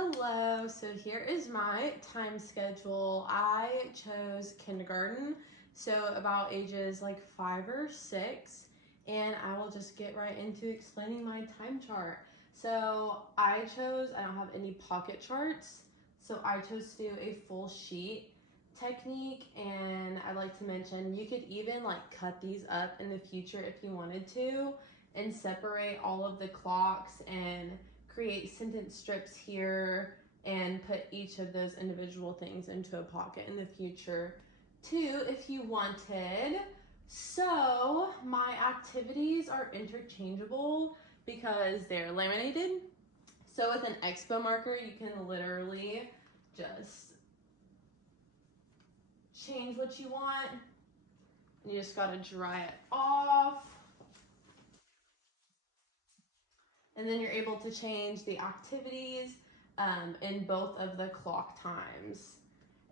Hello, so here is my time schedule. I chose kindergarten, so about ages like 5 or 6, and I will just get right into explaining my time chart. So I don't have any pocket charts, so I chose to do a full sheet technique, and I'd like to mention you could even like cut these up in the future if you wanted to and separate all of the clocks and create sentence strips here and put each of those individual things into a pocket in the future too if you wanted. So my activities are interchangeable because they're laminated. So with an expo marker, you can literally just change what you want. And you just gotta dry it off. And then you're able to change the activities in both of the clock times.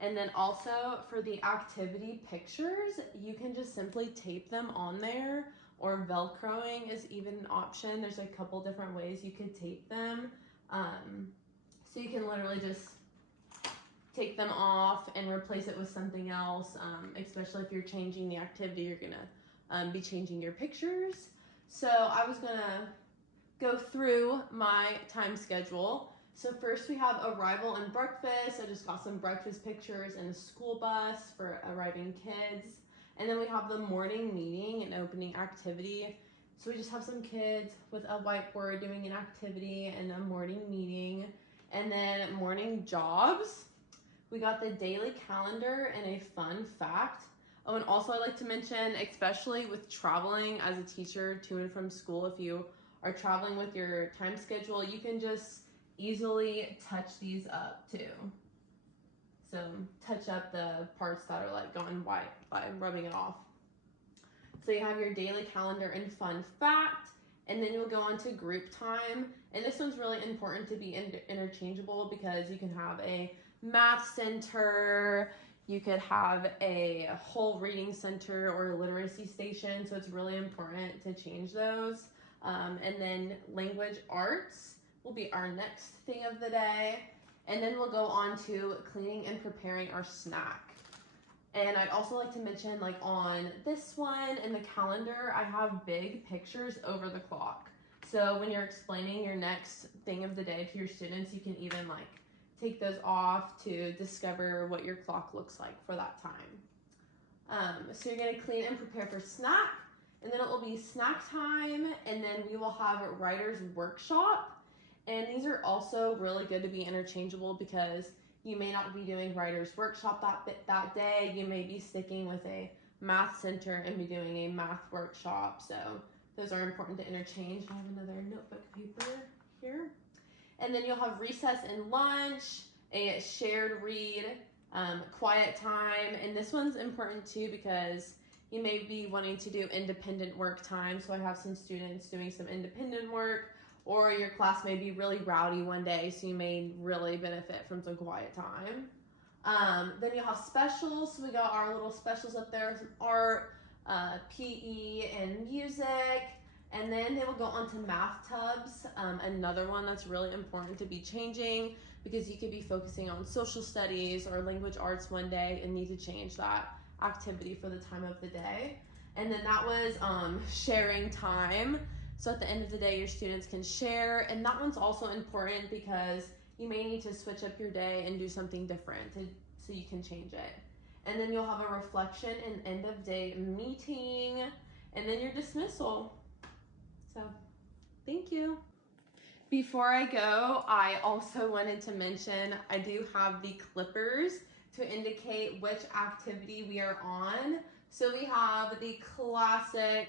And then also for the activity pictures, you can just simply tape them on there, or Velcroing is even an option. There's a couple different ways you could tape them. So you can literally just take them off and replace it with something else, especially if you're changing the activity, you're gonna be changing your pictures. So I was gonna go through my time schedule. So first we have arrival and breakfast. I just got some breakfast pictures and a school bus for arriving kids. And then we have the morning meeting and opening activity. So we just have some kids with a whiteboard doing an activity and a morning meeting. And then morning jobs. We got the daily calendar and a fun fact. Oh, and also I'd like to mention, especially with traveling as a teacher to and from school, if you are traveling with your time schedule, you can just easily touch these up too. So touch up the parts that are like going white by rubbing it off. So you have your daily calendar and fun fact, and then you'll go on to group time. And this one's really important to be interchangeable because you can have a math center, you could have a whole reading center or a literacy station. So it's really important to change those. And then language arts will be our next thing of the day. And then we'll go on to cleaning and preparing our snack. And I'd also like to mention, like on this one in the calendar, I have big pictures over the clock. So when you're explaining your next thing of the day to your students, you can even like take those off to discover what your clock looks like for that time. So you're gonna clean and prepare for snack. And then it will be snack time, and then we will have a writer's workshop. And these are also really good to be interchangeable because you may not be doing writer's workshop that day. You may be sticking with a math center and be doing a math workshop. So those are important to interchange. I have another notebook paper here. And then you'll have recess and lunch, a shared read, quiet time. And this one's important too because you may be wanting to do independent work time. So I have some students doing some independent work, or your class may be really rowdy one day, so you may really benefit from some quiet time. Then you'll have specials. So we got our little specials up there, some art, PE, and music. And then they will go on to math tubs, another one that's really important to be changing because you could be focusing on social studies or language arts one day and need to change that activity for the time of the day. And then that was sharing time. So at the end of the day, your students can share, and that one's also important because you may need to switch up your day and do something different so you can change it. And then you'll have a reflection and end of day meeting, and then your dismissal. So thank you. Before I go, I also wanted to mention I do have the clippers to indicate which activity we are on. So we have the classic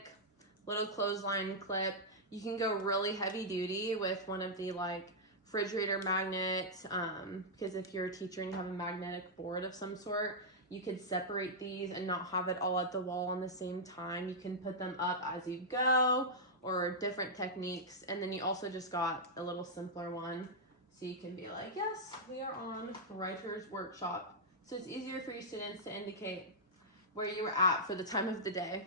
little clothesline clip. You can go really heavy duty with one of the like refrigerator magnets, because if you're a teacher and you have a magnetic board of some sort, you could separate these and not have it all at the wall on the same time. You can put them up as you go, or different techniques. And then you also just got a little simpler one. So you can be like, yes, we are on writer's workshop. So it's easier for your students to indicate where you were at for the time of the day.